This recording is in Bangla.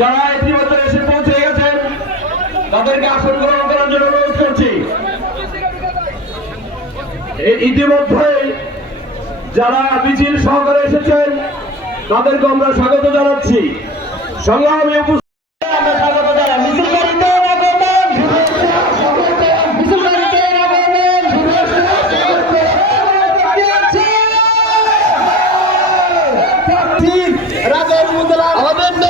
যারা ইতিমধ্যে এসে পৌঁছে গেছেন তাদেরকে আসন গ্রহণ করার জন্য অনুরোধ করছি। ইতিমধ্যে যারা মিছিল সহকারে এসেছেন তাদেরকে আমরা স্বাগত জানাচ্ছি। সংগ্রামী আমাদের